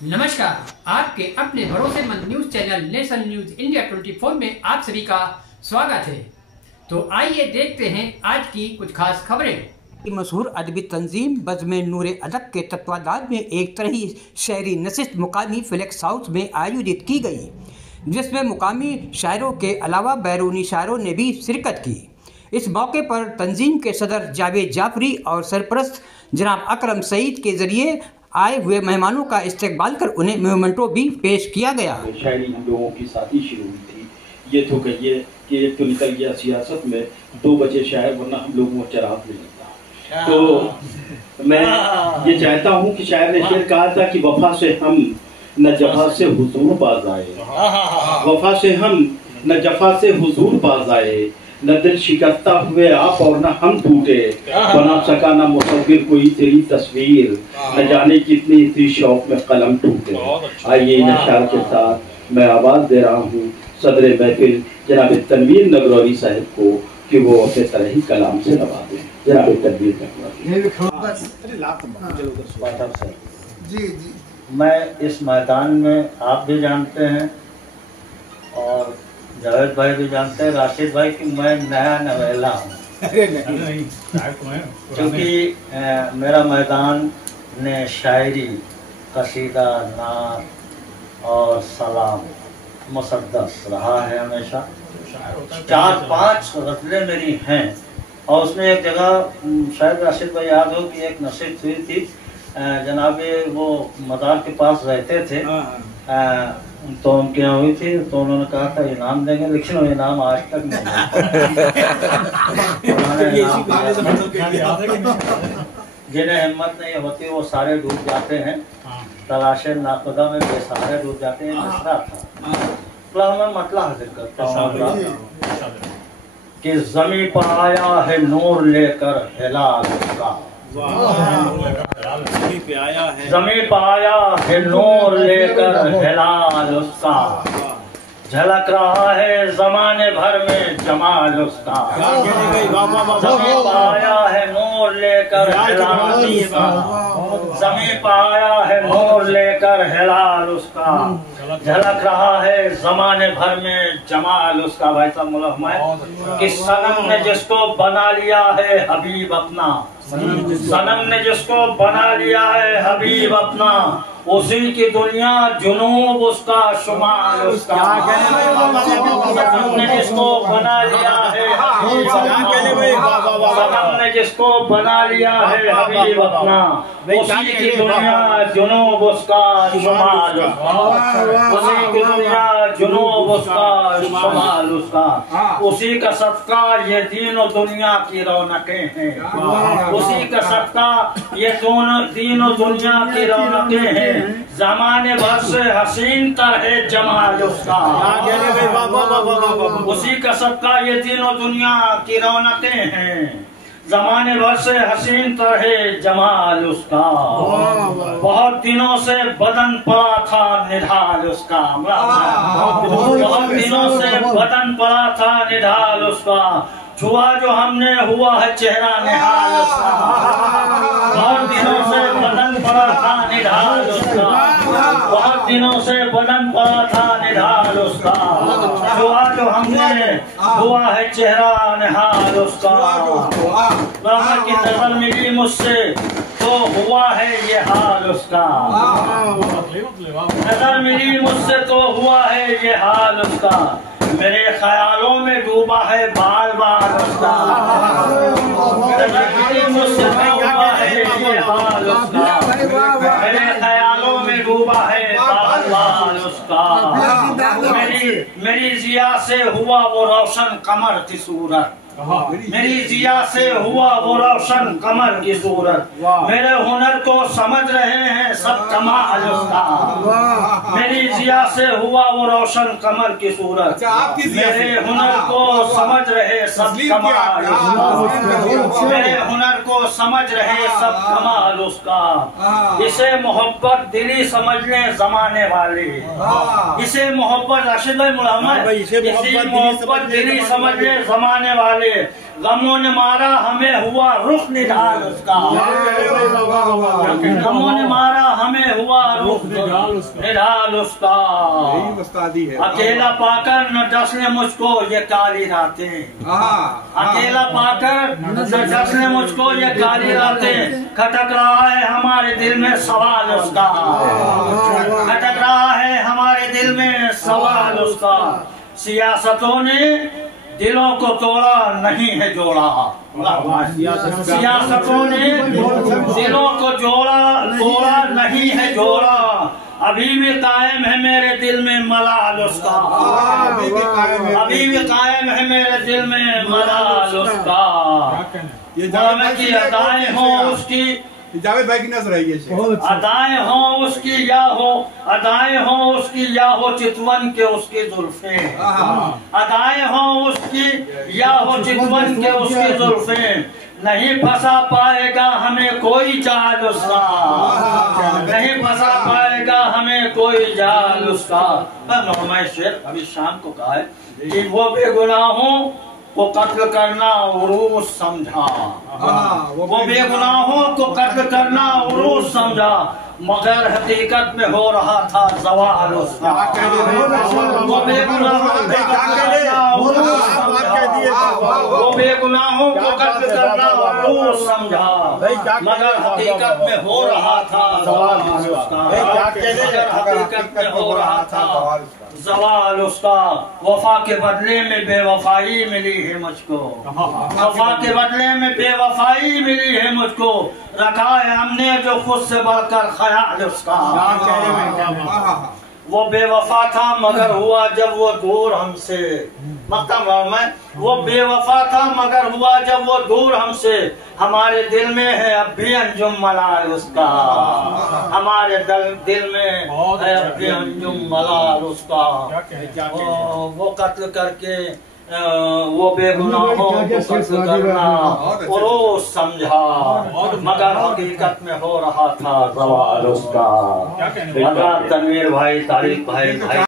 नमस्कार, आपके अपने भरोसेमंद news channel nation news India 24 में आप सभी का स्वागत है। तो आइए देखते हैं आज की कुछ खास खबरें। मशहूर अदबी तंजीम बज़्म नूर अदब के तत्वाधान में एक तरही शहरी नशिस्त मुकामी फ्लेक्स हाउस में आयोजित की गई, जिसमें मुकामी शायरों के अलावा बैरूनी शायरों ने भी शिरकत की। इस मौके पर तंजीम के सदर जावेद जाफरी और सरपरस्त जनाब अकरम सईद के जरिए आए हुए मेहमानों का इस्तकबाल कर उन्हें मोमेंटो भी पेश किया गया। शायरी हम लोगों की साथ ही शुरू हुई थी। ये तो कहिए कि एक तो निकल गया सियासत में 2 बजे शायर, वरना हम लोगों को चराग में लगता। तो मैं ये चाहता हूँ कि शायर ने शेर कहा था कि वफा से हम न जफा से हुजूर बाज आए, वफा से हम न जफा से हुजूर बाज आए, न दिल शिकस्ता हुए आप और न हम टूटे, बना सका न मुसव्विर कोई तेरी तस्वीर, न जाने कितनी थी शौक में कलम टूटे। आइए इन अशार के साथ मैं आवाज़ दे रहा हूँ सदर महफिल जनाब तनवीर नगरौरी साहब को कि वो अपने तरह ही कलाम से नवाजें। जनाब तनवीर नगरौरी। मैं इस मैदान में आप भी जानते हैं और जावेद भाई भी जानते हैं, राशिद भाई की मैं नया नवेला हूँ, क्योंकि मेरा मैदान ने शायरी, कसीदा, नात और सलाम मुसद्दस रहा है हमेशा। 4-5 गज़लें मेरी हैं और उसमें एक जगह शायद राशिद भाई याद हो कि एक नसीहत हुई थी, जनाबे वो मज़ार के पास रहते थे, तो उनके यहाँ हुई थी, तो उन्होंने कहा था इनाम देंगे, लेकिन वो इनाम आज तक नहीं जिन्हें हिम्मत नहीं होती वो सारे डूब जाते हैं, तलाशे नाखुदा में बेसहारे डूब जाते हैं। मिसरा था, मैं मतला हाजिर करता हूँ कि ज़मीं पर आया है नूर लेकर हिलाल उसका, ज़मीं पे आया है नूर लेकर हिलाल उसका, झलक रहा है ज़माने भर में जमाल उसका, ज़मीं पे आया है नूर लेकर हिलाल उसका, ज़मीं पे आया है नूर लेकर हिलाल उसका, झलक रहा है ज़माने भर में जमाल उसका। भाई साहब मुल्क कि सनम ने जिसको बना लिया है हबीब अपना, सनम ने जिसको बना लिया है हबीब अपना, उसी की दुनिया जुनूब उसका शुमाल उसका, सनम ने जिसको बना लिया है हबीब अपना, सनम ने जिसको बना लिया है हबीब अपना, उसी की दुनिया जुनूब उसका शुमाल उसका, उसी की दुनिया जुनूब उसका शुमाल उसका, उसी का सदका ये दीन दुनिया की रौनकें हैं, उसी का सदका ये दोनों तीनों दुनिया की रौनकें हैं, ज़माने भर से हसीन तर है जमाल उसका, उसी का सदका ये तीनों दुनिया की रौनकें हैं, ज़माने भर से हसीन तर है जमाल उसका, बहुत दिनों से बदन पड़ा था निढाल उसका, बहुत दिनों से बदन पड़ा था निढाल उसका, छुआ जो हमने हुआ है चेहरा निहाल उसका, बहुत दिनों से बदन पड़ा था निढाल उसका, बहुत दिनों से बदन पड़ा था निढाल उसका, छुआ जो हमने हुआ है चेहरा निहाल उसका, की नजर मिली मुझसे तो हुआ है ये हाल उसका, नजर मिली मुझसे तो हुआ है ये हाल उसका, मेरे ख्यालों में डूबा है बाल बाल उसका, नजर मिली मुझसे तो हुआ है ये हाल उसका, मेरे ख्यालों में डूबा है बाल बाल उसका, मेरी जिया से हुआ वो रोशन कमर की सूरत, मेरी जिया से हुआ वो रोशन कमर की सूरत, मेरे हुनर को समझ रहे हैं सब कमाल उसका, मेरी जिया से हुआ वो रोशन कमर की सूरत, मेरे हुनर को समझ रहे सब कमाल उसका, मेरे हुनर को समझ रहे सब कमाल उसका, इसे मोहब्बत दिली समझ ले जमाने वाले, इसे मोहब्बत राशिद भाई मुलामा, इसे मोहब्बत दिली समझ ले जमाने वाले, गमों ने मारा हमें हुआ रुख निढाल उसका, गमों ने मारा हमें हुआ रुख निढाल उसका। उस्तादी है। अकेला पाकर न डसने मुझको ये काली रातें, अकेला पाकर न डसने मुझको ये काली रातें। खटक रहा है हमारे दिल में सवाल उसका, खटक रहा है हमारे दिल में सवाल उसका। सियासतों ने दिलों को तोड़ा नहीं है जोड़ा, सियासतों ने दिलों को तोड़ा नहीं है जोड़ा। अभी भी कायम है मेरे दिल में मलाल उसका, अभी भी कायम है मेरे दिल में मलाल उसका। की अदाएं हो उसकी, जावेद भाई की नजर है ये। अदाएं हो उसकी या हो, अदाएं हो उसकी या हो चितवन के उसकी जुल्फे, अदाएं हो उसकी या हो चितवन के उसकी जुल्फे। नहीं फंसा पाएगा हमें कोई जाल उसका, नहीं फंसा पाएगा हमें कोई जाल उसका। मैं शेर अभी शाम को कहा है कि वो बेगुनाहों को कत्ल करना उरूस समझा, वो बेगुनाहों को कत्ल करना उरूस समझा, मगर हकीकत में हो रहा था ज़वाल उसका। वो बेगुनाहों को कत्ल करना उरूस समझा, मगर हकीकत में हो रहा था ज़वाल उसका, हकीकत में हो रहा था ज़वाल उसका। वफा के बदले में बेवफाई मिली है मुझको, वफा के बदले में बेवफाई मिली है मुझको। रखा है हमने जो खुद से बढ़कर ख्याल उसका। वो बेवफा था मगर हुआ जब वो दूर हमसे, मतलब मैं वो बेवफा था मगर हुआ जब वो दूर हमसे। हमारे दिल में है अब भी अंजुम मलाल उसका, हमारे दिल में है अब भी अंजुम मलाल उसका। वो कत्ल करके वो बेगुनाहों को कत्ल करना उरूस समझा, मगर हकीकत में हो रहा था ज़वाल उसका। तनवीर भाई, तारिक भाई,